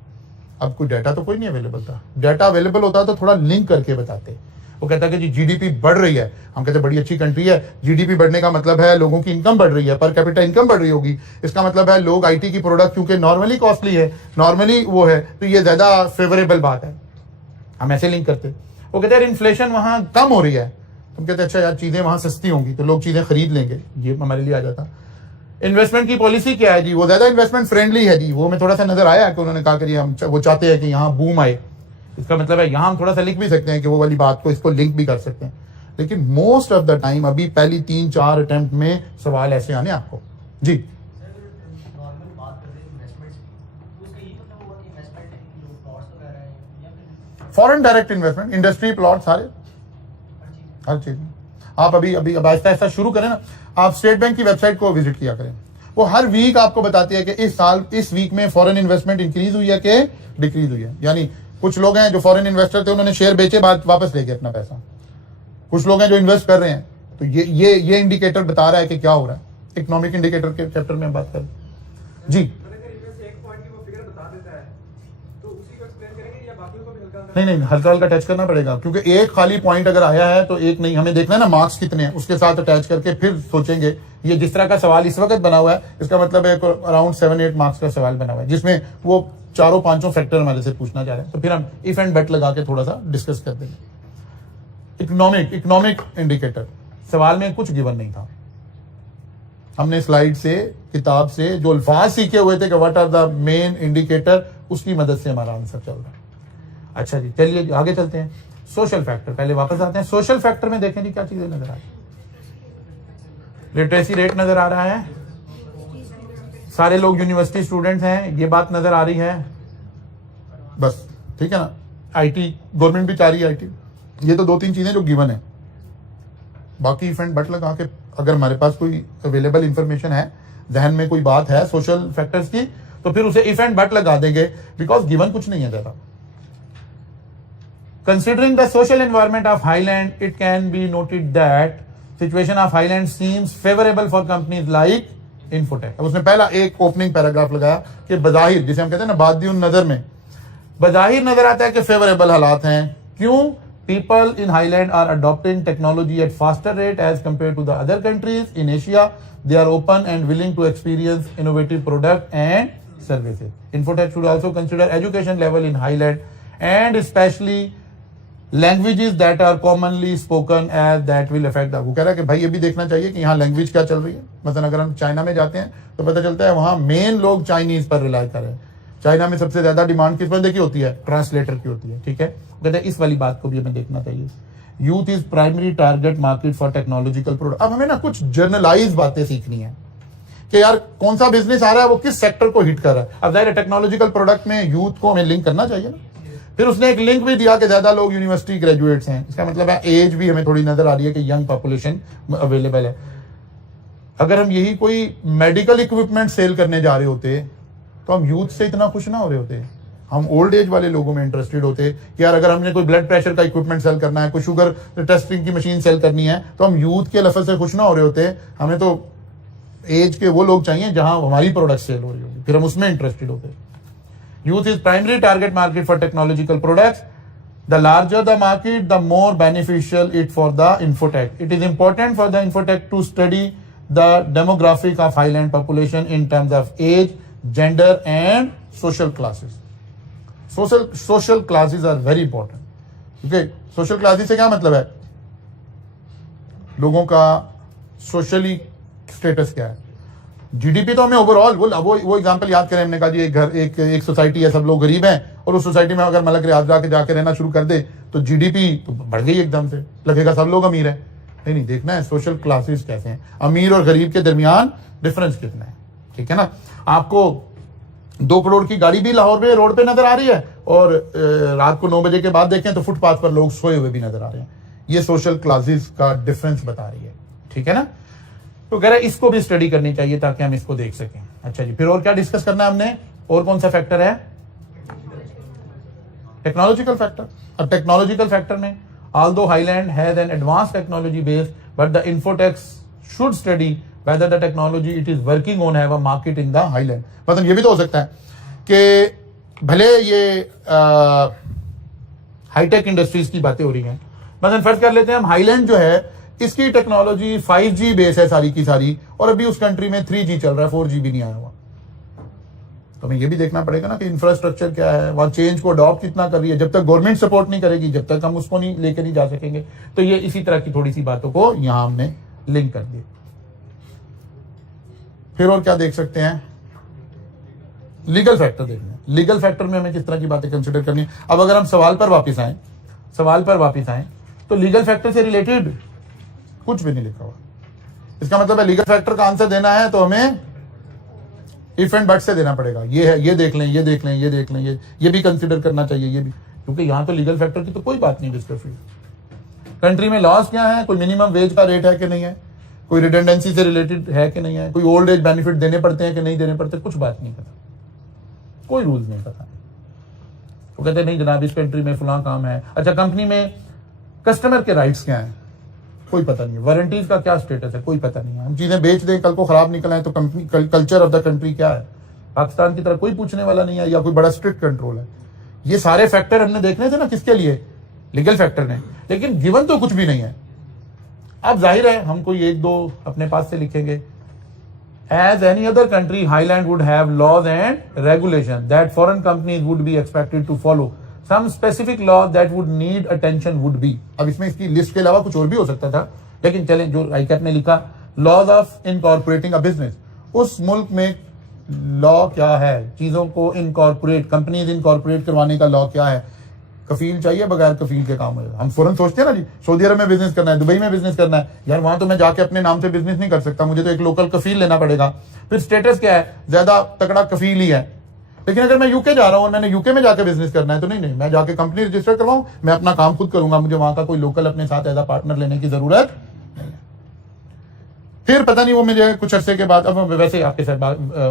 अब कोई डाटा तो कोई नहीं अवेलेबल था। डाटा अवेलेबल होता तो थोड़ा लिंक करके बताते। वो कहता कि जी जीडीपी बढ़ रही है, हम कहते बड़ी अच्छी कंट्री है, जीडीपी बढ़ने का मतलब है लोगों की इनकम बढ़ रही है, पर कैपिटा इनकम बढ़ रही होगी, इसका मतलब है लोग आईटी की प्रोडक्ट क्योंकि नॉर्मली कॉस्टली है, नॉर्मली वो है, तो ये ज्यादा फेवरेबल बात है। हम ऐसे लिंक करते। वो कहते हैं इन्फ्लेशन वहां कम हो रही है, हम कहते अच्छा यार चीजें वहां सस्ती होंगी तो लोग चीजें खरीद लेंगे, ये हमारे लिए आ जाता। इन्वेस्टमेंट की पॉलिसी क्या है जी? वो ज्यादा इन्वेस्टमेंट फ्रेंडली है जी। वो में थोड़ा सा नजर आया कि उन्होंने कहा कि हम वो चाहते हैं कि यहाँ बूम आए। इसका मतलब है यहां हम थोड़ा सा लिख भी सकते हैं कि वो वाली बात को, इसको लिंक भी कर सकते हैं, लेकिन मोस्ट ऑफ द टाइम अभी पहली 3-4 अटेम्प्ट में सवाल ऐसे आने आपको जी। Foreign direct investment, industry plot, सारे हर चीज में आप अभी अब आहिस्ता आहिस्ता शुरू करें ना। आप स्टेट बैंक की वेबसाइट को विजिट किया करें, वो हर वीक आपको बताती है कि इस साल इस वीक में फॉरेन इन्वेस्टमेंट इंक्रीज हुई है कि डिक्रीज हुई है। यानी कुछ लोग हैं जो फॉरेन इन्वेस्टर थे, उन्होंने शेयर बेचे, बाद वापस ले गए अपना पैसा। कुछ लोग हैं जो इन्वेस्ट कर रहे हैं, तो ये इंडिकेटर बता रहा है कि क्या हो रहा है। इकोनॉमिक इंडिकेटर के चैप्टर में हम बात करें जी। नहीं, हल्का हल्का टच करना पड़ेगा क्योंकि एक खाली पॉइंट अगर आया है तो एक नहीं, हमें देखना है ना मार्क्स कितने हैं, उसके साथ अटैच करके फिर सोचेंगे। ये जिस तरह का सवाल इस वक्त बना हुआ है, इसका मतलब है अराउंड 7-8 मार्क्स का सवाल बना हुआ है, जिसमें वो 4-5 फैक्टर हमारे से पूछना चाह रहे हैं। तो फिर हम इफ एंड बट लगा के थोड़ा सा डिस्कस कर देंगे। इकोनॉमिक इंडिकेटर सवाल में कुछ गिवन नहीं था। हमने स्लाइड से, किताब से जो अल्फाज सीखे हुए थे कि what are the main indicator, उसकी मदद से हमारा आंसर चल रहा है। अच्छा जी, चलिए आगे चलते हैं। सोशल फैक्टर, पहले वापस आते हैं। सोशल फैक्टर में देखें जी क्या चीजें नजर आ रही है। लिटरेसी रेट नजर आ रहा है, सारे लोग यूनिवर्सिटी स्टूडेंट हैं, ये बात नजर आ रही है, बस ठीक है ना। आईटी गवर्नमेंट भी चाह रही है आईटी, ये तो 2-3 चीजें जो गिवन है। बाकी इफ एंड बट लगा के अगर हमारे पास कोई अवेलेबल इंफॉर्मेशन है, जहन में कोई बात है सोशल फैक्टर्स की, तो फिर उसे इफ एंड बट लगा देंगे, बिकॉज गिवन कुछ नहीं है ज्यादा। Considering the social environment of Highland, it can be noted that situation of Highland seems favorable for companies like Infotech। अब उसने पहला एक ओपनिंग पैराग्राफ लगाया कि बज़ाहिर, जिसे हम कहते हैं ना बादियुन नजर में, बज़ाहिर नजर आता है कि फेवरेबल हालात हैं। क्यों? People in Highland are adopting technology at faster rate as compared to the other countries in Asia. They are open and willing to experience innovative product and services. Infotech should also consider education level in Highland and especially languages that are commonly spoken as that will affect the. वो कह रहा है कि भाई ये भी देखना चाहिए कि यहाँ लैंग्वेज क्या चल रही है। मतलब अगर हम चाइना में जाते हैं तो पता चलता है वहाँ मेन लोग चाइनीज पर रिलाई कर रहे हैं। चाइना में सबसे ज्यादा डिमांड किस बंदे की होती है? ट्रांसलेटर की होती है। ठीक है, वो कहते हैं इस वाली बात को भी हमें देखना चाहिए। Youth is primary target market for technological product. अब हमें ना कुछ जर्नलाइज बातें सीखनी है कि यार कौन सा बिजनेस आ रहा है, वो किस सेक्टर को हिट कर रहा है। अब जाहिर है टेक्नोलॉजिकल प्रोडक्ट में यूथ को हमें लिंक करना चाहिए ना। फिर उसने एक लिंक भी दिया कि ज्यादा लोग यूनिवर्सिटी ग्रेजुएट्स हैं, इसका मतलब है एज भी हमें थोड़ी नजर आ रही है कि यंग पॉपुलेशन अवेलेबल है। अगर हम यही कोई मेडिकल इक्विपमेंट सेल करने जा रहे होते तो हम यूथ से इतना खुश ना हो रहे होते, हम ओल्ड एज वाले लोगों में इंटरेस्टेड होते कि यार अगर हमने कोई ब्लड प्रेशर का इक्विपमेंट सेल करना है, कोई शुगर टेस्टिंग की मशीन सेल करनी है, तो हम यूथ के लफ्ज से खुश ना हो रहे होते। हमें तो एज के वो लोग चाहिए जहां हमारी प्रोडक्ट सेल हो रही होगी, फिर हम उसमें इंटरेस्टेड होते। Youth is primary target market for technological products. The larger the market the more beneficial it for the Infotech. It is important for the Infotech to study the demographic of Highland population in terms of age, gender and social classes. Social classes are very important. Okay, social classes से क्या मतलब है, लोगों का socially status क्या है। GDP तो हमें ओवरऑल वो एग्जांपल याद करें, हमने कहा जी एक घर एक सोसाइटी है, सब लोग गरीब हैं और उस सोसाइटी में अगर मलक रियाज जाके रहना शुरू कर दे तो जीडीपी तो बढ़ गई एकदम से, लगेगा सब लोग अमीर हैं। नहीं, देखना है सोशल क्लासेस कैसे हैं, अमीर और गरीब के दरमियान डिफरेंस कितना है। ठीक है ना, आपको 2 करोड़ की गाड़ी भी लाहौर में रोड पे नजर आ रही है और रात को 9 बजे के बाद देखें तो फुटपाथ पर लोग सोए हुए भी नजर आ रहे हैं। ये सोशल क्लासेस का डिफरेंस बता रही है। ठीक है ना, तो कह रहे इसको भी स्टडी करनी चाहिए ताकि हम इसको देख सकें। अच्छा जी, फिर और क्या डिस्कस करना है हमने, और कौन सा फैक्टर है, टेक्नोलॉजिकल फैक्टर। अब टेक्नोलॉजिकल फैक्टर में although Highland has an advanced technology base, but the Infotechs should study whether the technology it is working on have a market in the Highland। मतलब ये भी तो हो सकता है कि भले ये हाईटेक इंडस्ट्रीज की बातें हो रही हैं, मतलब फर्ज कर लेते हैं हम हाईलैंड जो है इसकी टेक्नोलॉजी 5G बेस है सारी की सारी, और अभी उस कंट्री में 3G चल रहा है, 4G भी नहीं आया हुआ। तो हमें ये भी देखना पड़ेगा ना कि इंफ्रास्ट्रक्चर क्या है, वहां चेंज को अडॉप्ट कितना कर रही है। जब तक गवर्नमेंट सपोर्ट नहीं करेगी, जब तक हम उसको नहीं लेकर नहीं जा सकेंगे। तो ये इसी तरह की थोड़ी सी बातों को यहां हमने लिंक कर दिया। फिर और क्या देख सकते हैं, लीगल फैक्टर देखना है। लीगल फैक्टर में हमें किस तरह की बातें कंसिडर करनी है। अब अगर हम सवाल पर वापिस आए तो लीगल फैक्टर से रिलेटेड कुछ भी नहीं लिखा हुआ। इसका मतलब है लीगल फैक्टर का आंसर देना है तो हमें इफ एंड बट से देना पड़ेगा। ये है, ये देख लें, ये देख लें, ये देख लें, ये भी कंसिडर करना चाहिए, ये भी, क्योंकि यहां तो लीगल फैक्टर की तो कोई बात नहीं डिस्कस हुई। कंट्री में लॉस क्या है, कोई मिनिमम वेज का रेट है कि नहीं है, कोई रिडेंडेंसी से रिलेटेड है कि नहीं है, कोई ओल्ड एज बेनिफिट देने पड़ते हैं कि नहीं देने पड़ते, कुछ बात नहीं पता, कोई रूल्स नहीं पता। वो कहते नहीं जनाब इस कंट्री में फलां काम है। अच्छा, कंपनी में कस्टमर के राइट्स क्या है, कोई पता नहीं है। वारंटीज का क्या स्टेटस है, कोई पता नहीं है। हम चीजें बेच दें, कल को खराब निकल आए तो company culture of the country क्या है, पाकिस्तान की तरह कोई पूछने वाला नहीं है, या कोई बड़ा स्ट्रिक्ट कंट्रोल है। ये सारे फैक्टर हमने देखने थे ना, किसके लिए, लीगल फैक्टर ने, लेकिन गिवन तो कुछ भी नहीं है। अब जाहिर है हम कोई 1-2 अपने पास से लिखेंगे। As any other country Highland would have laws and regulation that foreign companies would be expected to follow. Some specific law that would need attention would be। अब इसमें इसकी लिस्ट के अलावा कुछ और भी हो सकता था, लेकिन चलें जो आईकैट ने लिखा, laws of incorporating a business, उस मुल्क में लॉ क्या है चीजों को इनकॉर्पोरेट, कंपनीज इनकॉर्पोरेट करवाने का लॉ क्या है। कफील चाहिए, बगैर कफील के काम हो जाएगा। हम फौरन सोचते हैं ना जी सऊदी अरब में बिजनेस करना है, दुबई में बिजनेस करना है, यार वहां तो मैं जाके अपने नाम से बिजनेस नहीं कर सकता, मुझे तो एक लोकल कफील लेना पड़ेगा। फिर स्टेटस क्या है, ज्यादा तगड़ा कफील ही है। लेकिन अगर मैं यूके जा रहा हूं और मैंने यूके में जाकर बिजनेस करना है तो नहीं, मैं जाके कंपनी रजिस्टर करवाऊं, मैं अपना काम खुद करूंगा, मुझे वहां का कोई लोकल अपने साथ एज अ पार्टनर लेने की जरूरत नहीं है। फिर पता नहीं वो मुझे कुछ अरसे के बाद, अब वैसे आपके साथ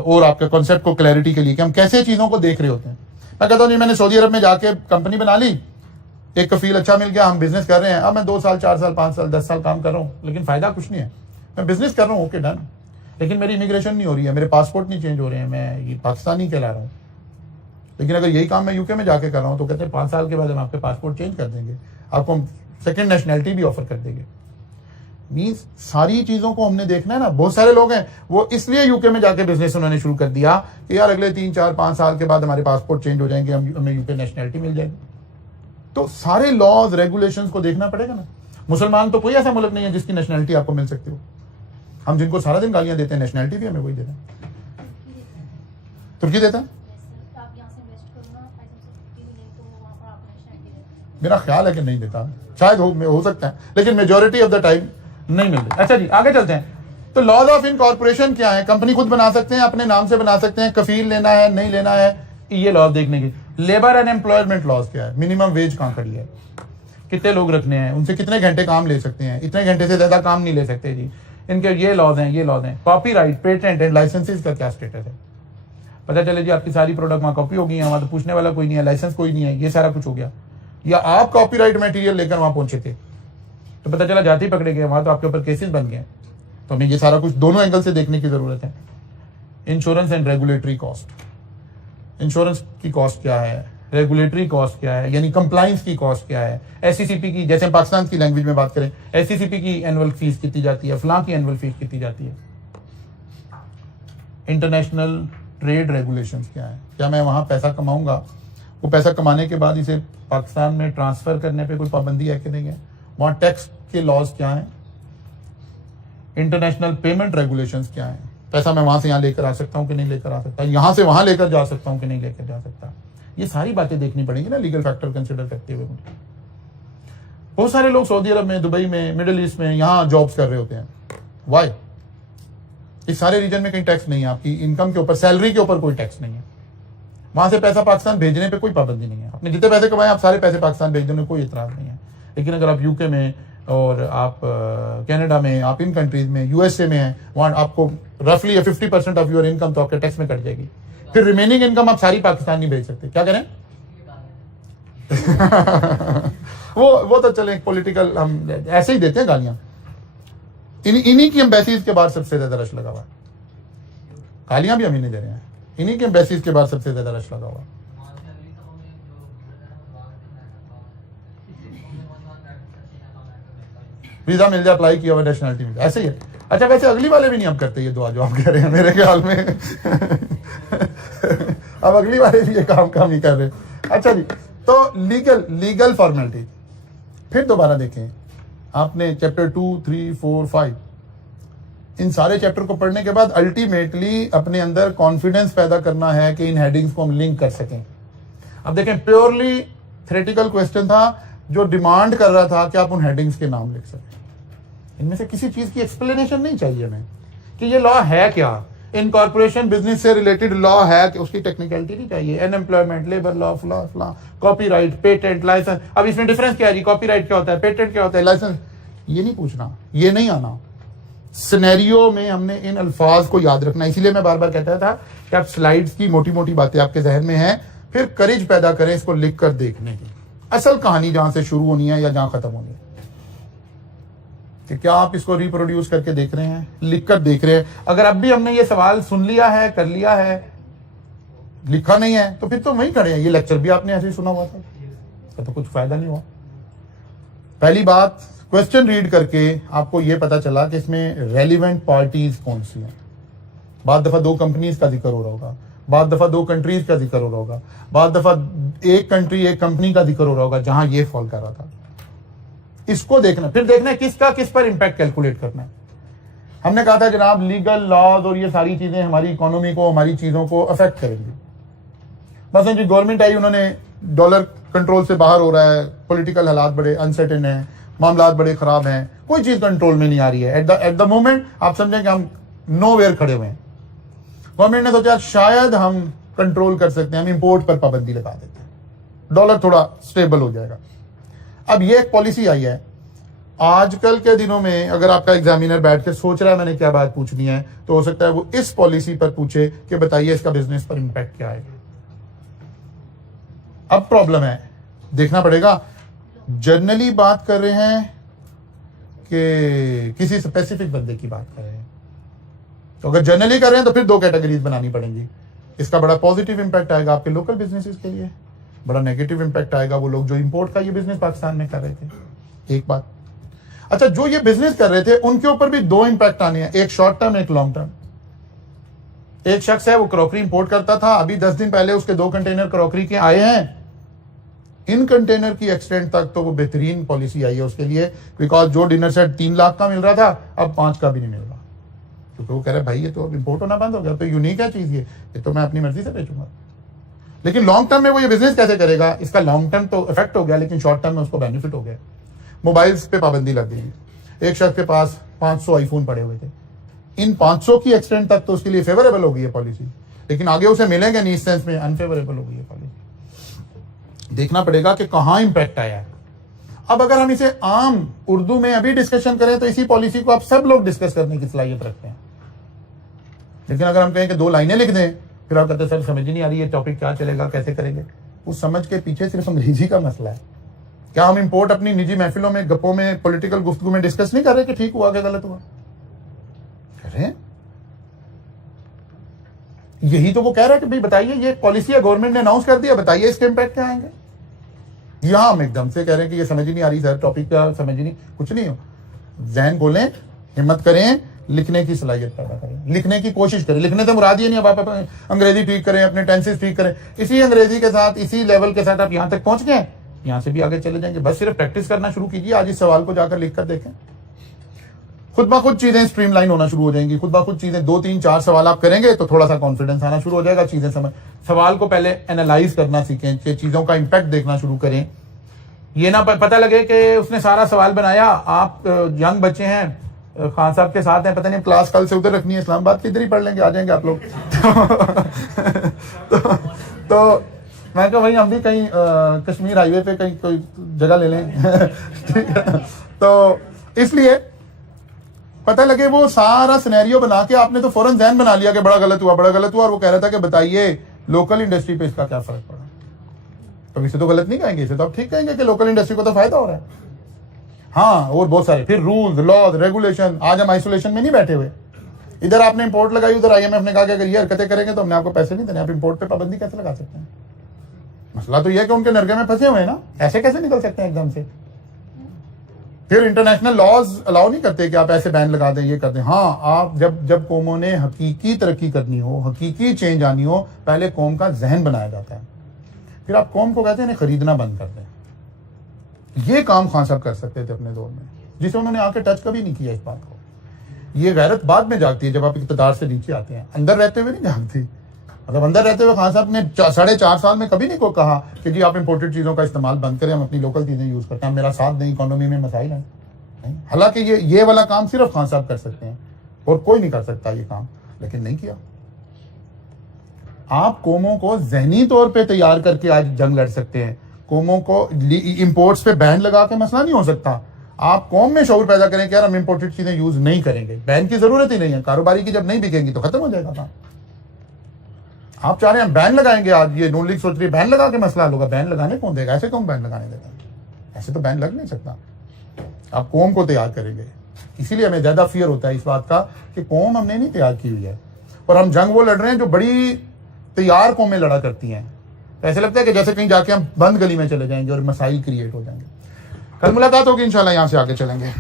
और आपके कॉन्सेप्ट को क्लैरिटी के लिए कि हम कैसे चीजों को देख रहे होते हैं। मैं कहता हूं नहीं, मैंने सऊदी अरब में जाके कंपनी बना ली, एक कफील अच्छा मिल गया, हम बिजनेस कर रहे हैं, अब मैं 2 साल 4 साल 5 साल 10 साल काम कर रहा हूं, लेकिन फायदा कुछ नहीं है। मैं बिजनेस कर रहा हूं, ओके डन, लेकिन मेरी इमिग्रेशन नहीं हो रही है, मेरे पासपोर्ट नहीं चेंज हो रहे हैं, मैं ये पाकिस्तानी कहला रहा हूँ। लेकिन अगर यही काम मैं यूके में जाके कर रहा हूं तो कहते हैं 5 साल के बाद हम आपके पासपोर्ट चेंज कर देंगे, आपको हम सेकंड नेशनैलिटी भी ऑफर कर देंगे। मींस सारी चीजों को हमने देखना है ना। बहुत सारे लोग हैं वो इसलिए यूके में जाके बिजनेस उन्होंने शुरू कर दिया कि यार अगले 3 4 5 साल के बाद हमारे पासपोर्ट चेंज हो जाएंगे, हमें यूके नेशनैलिटी मिल जाएगी। तो सारे लॉज रेगुलेशंस को देखना पड़ेगा ना। मुसलमान तो कोई ऐसा मुल्क नहीं है जिसकी नेशनैलिटी आपको मिल सकती हो। हम जिनको सारा दिन गालियां देते हैं, नेशनैलिटी भी हमें वही देते हैं। तुर्की देता है, मेरा ख्याल है कि नहीं देता, शायद हो सकता है, लेकिन मेजोरिटी ऑफ द टाइम नहीं मिल रही। अच्छा जी, आगे चलते हैं। तो लॉज ऑफ इनकॉर्पोरेशन क्या है? कंपनी खुद बना सकते हैं, अपने नाम से बना सकते हैं, कफील लेना है नहीं लेना है, ये लॉज देखने की। लेबर एंड एम्प्लॉयमेंट लॉज क्या है? मिनिमम वेज कहाँ खड़ी है, कितने लोग रखने हैं, उनसे कितने घंटे काम ले सकते हैं, इतने घंटे से ज्यादा काम नहीं ले सकते जी, इनके ये लॉज हैं, ये लॉज हैं। कॉपीराइट, पेटेंट एंड लाइसेंसेस का क्या स्टेटस है? पता चले जी आपकी सारी प्रोडक्ट वहां कॉपी हो गई है, वहां तो पूछने वाला कोई नहीं है, लाइसेंस कोई नहीं है, ये सारा कुछ हो गया। या आप कॉपीराइट मटेरियल लेकर वहां पहुंचे थे तो पता चला जाते ही पकड़े गए, वहां तो आपके ऊपर केसेस बन गए। तो हमें ये सारा कुछ दोनों एंगल से देखने की जरूरत है। Insurance and regulatory cost, insurance की कॉस्ट क्या है, रेगुलेटरी कॉस्ट क्या है, यानी कंप्लाइंस की कॉस्ट क्या है, एससीसीपी की, जैसे पाकिस्तान की लैंग्वेज में बात करें, एससीसीपी की एनुअल फीस कितनी जाती है, फलां की एनुअल फीस कितनी जाती है। इंटरनेशनल ट्रेड रेगुलेशंस क्या है, क्या मैं वहां पैसा कमाऊंगा, वो पैसा कमाने के बाद इसे पाकिस्तान में ट्रांसफर करने पे कोई पाबंदी है कि नहीं है, वहां टैक्स के लॉज क्या हैं। इंटरनेशनल पेमेंट रेगुलेशंस क्या है, पैसा मैं वहां से यहाँ लेकर आ सकता हूँ कि नहीं लेकर आ सकता, यहां से वहां लेकर जा सकता हूँ कि नहीं लेकर जा सकता। ये सारी बातें देखनी पड़ेगी ना लीगल फैक्टर कंसिडर करते हुए। मुझे बहुत सारे लोग सऊदी अरब में, दुबई में, मिडिल ईस्ट में यहाँ जॉब्स कर रहे होते हैं। वाई? इस सारे रीजन में कहीं टैक्स नहीं है, आपकी इनकम के ऊपर, सैलरी के ऊपर कोई टैक्स नहीं है। वहां से पैसा पाकिस्तान भेजने पे कोई पाबंदी नहीं है, आपने जितने पैसे कमाए आप सारे पैसे पाकिस्तान भेजने में कोई इतराज नहीं है। लेकिन अगर आप यूके में और आप कनाडा में, आप इन कंट्रीज में, यूएसए में हैं, वहां आपको रफली 50% ऑफ योर इनकम तो आपके टैक्स में कट जाएगी। फिर रिमेनिंग इनकम आप सारी पाकिस्तान नहीं भेज सकते। क्या करें? वो तो चले पॉलिटिकल, हम ऐसे ही देते हैं गालियां। इन्हीं की एम्बेसीज के बाद सबसे ज्यादा रश लगा हुआ है, गालियां भी हम ही नहीं दे रहे हैं, इन्हीं की एम्बेसीज के बाद सबसे ज्यादा रश लगा हुआ है। वीजा मिल जाए, अप्लाई किया हुआ, नेशनलिटी मिल जाए, ऐसे ही है। अच्छा, वैसे अगली वाले भी नहीं अब करते ये दुआ जो आप कह रहे हैं मेरे ख्याल में। अब अगली वाले भी ये काम ही कर रहे हैं। अच्छा जी, तो लीगल फॉर्मेलिटी फिर दोबारा देखें। आपने चैप्टर 2, 3, 4, 5 इन सारे चैप्टर को पढ़ने के बाद अल्टीमेटली अपने अंदर कॉन्फिडेंस पैदा करना है कि इन हेडिंग्स को हम लिंक कर सकें। अब देखें, प्योरली थ्योरेटिकल क्वेश्चन था जो डिमांड कर रहा था कि आप उन हेडिंग्स के नाम लिख सकें। इनमें से किसी चीज की एक्सप्लेनेशन नहीं चाहिए हमें कि ये लॉ है क्या, इनकॉर्पोरेशन बिजनेस से रिलेटेड लॉ है कि उसकी टेक्निकलिटी नहीं चाहिए। अनएम्प्लॉयमेंट, लेबर लॉ, फला, कॉपीराइट, पेटेंट, लाइसेंस। अब इसमें डिफरेंस क्या है जी, कॉपीराइट क्या होता है, पेटेंट क्या होता है, लाइसेंस, ये नहीं पूछना, ये नहीं आना। सिनेरियो में हमने इन अल्फाज को याद रखना। इसीलिए मैं बार बार कहता था कि आप स्लाइड्स की मोटी मोटी बातें आपके जहन में हैं, फिर करेज पैदा करें इसको लिख कर देखने की। असल कहानी जहां से शुरू होनी है या जहां खत्म होनी है, कि क्या आप इसको रिप्रोड्यूस करके देख रहे हैं, लिख कर देख रहे हैं। अगर अब भी हमने ये सवाल सुन लिया है, कर लिया है, लिखा नहीं है, तो फिर तो वहीं खड़े हैं। ये लेक्चर भी आपने ऐसे ही सुना हुआ था, तो कुछ फायदा नहीं हुआ। पहली बात, क्वेश्चन रीड करके आपको ये पता चला कि इसमें रेलिवेंट पार्टीज कौन सी हैं। बाद दफा 2 कंपनीज का जिक्र हो रहा होगा, बाद दफा 2 कंट्रीज का जिक्र हो रहा होगा, बाद दफा एक कंट्री एक कंपनी का जिक्र हो रहा होगा जहां ये फॉल कर रहा था। इसको देखना, फिर देखना है किसका किस पर इंपैक्ट कैलकुलेट करना है। हमने कहा था जनाब लीगल लॉज और ये सारी चीजें हमारी इकोनॉमी को, हमारी चीजों को अफेक्ट करेंगी। बस जो गवर्नमेंट आई, उन्होंने डॉलर कंट्रोल से बाहर हो रहा है, पॉलिटिकल हालात बड़े अनसर्टेन हैं, मामलात बड़े खराब हैं, कोई चीज कंट्रोल में नहीं आ रही है। एट द मोमेंट आप समझें कि हम नोवेयर खड़े हुए हैं। गवर्नमेंट ने सोचा शायद हम कंट्रोल कर सकते हैं, हम इंपोर्ट पर पाबंदी लगा देते हैं, डॉलर थोड़ा स्टेबल हो जाएगा। अब ये एक पॉलिसी आई है। आजकल के दिनों में अगर आपका एग्जामिनर बैठ के सोच रहा है मैंने क्या बात पूछनी है, तो हो सकता है वो इस पॉलिसी पर पूछे कि बताइए इसका बिजनेस पर इंपैक्ट क्या है। अब प्रॉब्लम है, देखना पड़ेगा। जनरली बात कर रहे हैं कि किसी स्पेसिफिक बंदे की बात कर रहे हैं, तो अगर जनरली कर रहे हैं तो फिर 2 कैटेगरीज बनानी पड़ेंगी। इसका बड़ा पॉजिटिव इंपैक्ट आएगा आपके लोकल बिजनेसेस के लिए, बड़ा नेगेटिव इंपैक्ट आएगा वो लोग जो इंपोर्ट का ये बिजनेस पाकिस्तान में कर रहे थे। एक बात। अच्छा, जो ये बिजनेस कर रहे थे उनके ऊपर भी 2 इंपैक्ट आने हैं, एक शॉर्ट टर्म, एक लॉन्ग टर्म। एक शख्स है वो क्रॉकरी इंपोर्ट करता था, अभी 10 दिन पहले उसके 2 कंटेनर क्रॉकरी के आए हैं। इन कंटेनर की एक्सटेंट तक तो वो बेहतरीन पॉलिसी आई है उसके लिए, बिकॉज जो डिनर सेट 3 लाख का मिल रहा था अब 5 का भी नहीं मिल रहा, क्योंकि वो कह रहे भाई ये तो अब इंपोर्ट होना बंद हो गया, तो यूनिक है चीज, ये तो मैं अपनी मर्जी से बेचूंगा। लेकिन लॉन्ग टर्म में वो ये बिजनेस कैसे करेगा, इसका लॉन्ग टर्म तो इफेक्ट हो गया, लेकिन शॉर्ट टर्म में उसको बेनिफिट हो गया। मोबाइल्स पे पाबंदी लग गई, एक शख्स के पास 500 आईफोन पड़े हुए थे, इन 500 की एक्सटेंट तक तो उसके लिए फेवरेबल हो गई है पॉलिसी, लेकिन आगे उसे मिलेंगे नहीं, इस सेंस में अनफेवरेबल हो गई है पॉलिसी। देखना पड़ेगा कि कहाँ इंपैक्ट आया है। अब अगर हम इसे आम उर्दू में अभी डिस्कशन करें तो इसी पॉलिसी को आप सब लोग डिस्कस करने की सलाहियत रखते हैं, लेकिन अगर हम कहें कि 2 लाइनें लिख दें, फिर आप कहते हैं सर समझ नहीं आ रही है टॉपिक क्या चलेगा, कैसे करेंगे। उस समझ के पीछे सिर्फ अंग्रेजी का मसला है। क्या हम इंपोर्ट अपनी निजी महफिलों में, गप्पों में, पॉलिटिकल गुफ्तगू में डिस्कस नहीं कर रहे कि ठीक हुआ कि गलत हुआ? करें। यही तो वो कह रहा है कि भाई बताइए, ये पॉलिसी है, गवर्नमेंट ने अनाउंस कर दिया, बताइए इसके इंपैक्ट क्या आएंगे। यहां हम एकदम से कह रहे हैं कि ये समझ ही नहीं आ रही सर टॉपिक का, समझ ही नहीं, कुछ नहीं हो। जहन खोलें, हिम्मत करें, लिखने की सलाहियत पैदा करें, लिखने की कोशिश करें। लिखने से मुराद ये नहीं अब आप अंग्रेजी ठीक करें, अपने टेंसेस ठीक करें, इसी अंग्रेजी के साथ, इसी लेवल के साथ आप यहां तक पहुंच गए, यहां से भी आगे चले जाएंगे। बस सिर्फ प्रैक्टिस करना शुरू कीजिए। आज इस सवाल को जाकर लिख कर देखें, खुद ब खुद चीजें स्ट्रीमलाइन होना शुरू हो जाएंगी। खुद ब खुद चीजें 2, 3, 4 सवाल आप करेंगे तो थोड़ा सा कॉन्फिडेंस आना शुरू हो जाएगा। चीजें समझ, सवाल को पहले एनालाइज करना सीखें, चीजों का इंपैक्ट देखना शुरू करें। ये ना पता लगे कि उसने सारा सवाल बनाया, आप यंग बच्चे हैं, खान साहब के साथ हैं, पता नहीं क्लास कल से उधर रखनी है, इस्लामाबाद की इधर ही पढ़ लेंगे, आ जाएंगे आप लोग। तो मैं कहा भाई हम भी कहीं कश्मीर हाईवे पे कहीं कोई जगह ले लें। ठीक है, तो इसलिए पता लगे वो सारा सिनेरियो बना के आपने तो फौरन जहन बना लिया कि बड़ा गलत हुआ, बड़ा गलत हुआ। और वो कह रहा था कि बताइए लोकल इंडस्ट्री पे इसका क्या फर्क पड़ा। तो इसे तो गलत नहीं कहेंगे, इसे तो आप ठीक कहेंगे कि लोकल इंडस्ट्री को तो फायदा हो रहा है। हाँ, और बहुत सारे फिर रूल्स, लॉज, रेगुलेशन। आज हम आइसोलेशन में नहीं बैठे हुए, इधर आपने इंपोर्ट लगाई, उधर IMF ने कहा कि अगर ये हरकतें करेंगे तो हमने आपको पैसे नहीं देने। आप इंपोर्ट पे पाबंदी कैसे लगा सकते हैं? मसला तो यह है कि उनके नरगे में फंसे हुए हैं ना, ऐसे कैसे निकल सकते हैं एकदम से। फिर इंटरनेशनल लॉज अलाउ नहीं करते कि आप ऐसे बैन लगा दें, ये कर दें। हाँ, आप जब कौमों ने हकीकी तरक्की करनी हो, हकीकी चेंज आनी हो, पहले कौम का जहन बनाया जाता है, फिर आप कौम को कहते हैं खरीदना बंद कर दें। ये काम खान साहब कर सकते थे अपने दौर में, जिसे उन्होंने आके टच कभी नहीं किया इस बात को। ये गैरत बाद में जागती है जब आप इक़्तिदार से नीचे आते हैं, अंदर रहते हुए नहीं जागती। मतलब अंदर रहते हुए खान साहब ने 4.5 साल में कभी नहीं को कहा कि जी आप इंपोर्टेड चीज़ों का इस्तेमाल बंद करें, हम अपनी लोकल चीज़ें यूज़ करते हैं, मेरा साथ नहीं, इकोनॉमी में मसाइल हैं। हालांकि ये वाला काम सिर्फ खान साहब कर सकते हैं और कोई नहीं कर सकता ये काम, लेकिन नहीं किया। आप कौमों को जहनी तौर पे तैयार करके आज जंग लड़ सकते हैं। कौमों को इंपोर्ट्स पे बैन लगा के मसला नहीं हो सकता। आप कौम में शऊर पैदा करें कि यार हम इंपोर्टेड चीजें यूज नहीं करेंगे, बैन की जरूरत ही नहीं है। कारोबारी की जब नहीं बिकेंगी तो खत्म हो जाएगा काम। आप चाह रहे हैं बैन लगाएंगे, आज ये नून लीग सोच रही है बैन लगा के मसला हल होगा। बैन लगाने कौन देगा? ऐसे कौन बैन लगाने देगा? ऐसे तो बैन लग नहीं सकता। आप कौम को तैयार करेंगे, इसीलिए हमें ज्यादा फियर होता है इस बात का कि कौम हमने नहीं तैयार की हुई है, और हम जंग वो लड़ रहे हैं जो बड़ी तैयार कौमें लड़ा करती हैं। ऐसे लगता है कि जैसे कहीं जाके हम बंद गली में चले जाएंगे और मसाइल क्रिएट हो जाएंगे। कल मुलाकात होगी इंशाल्लाह, यहां से आगे चलेंगे।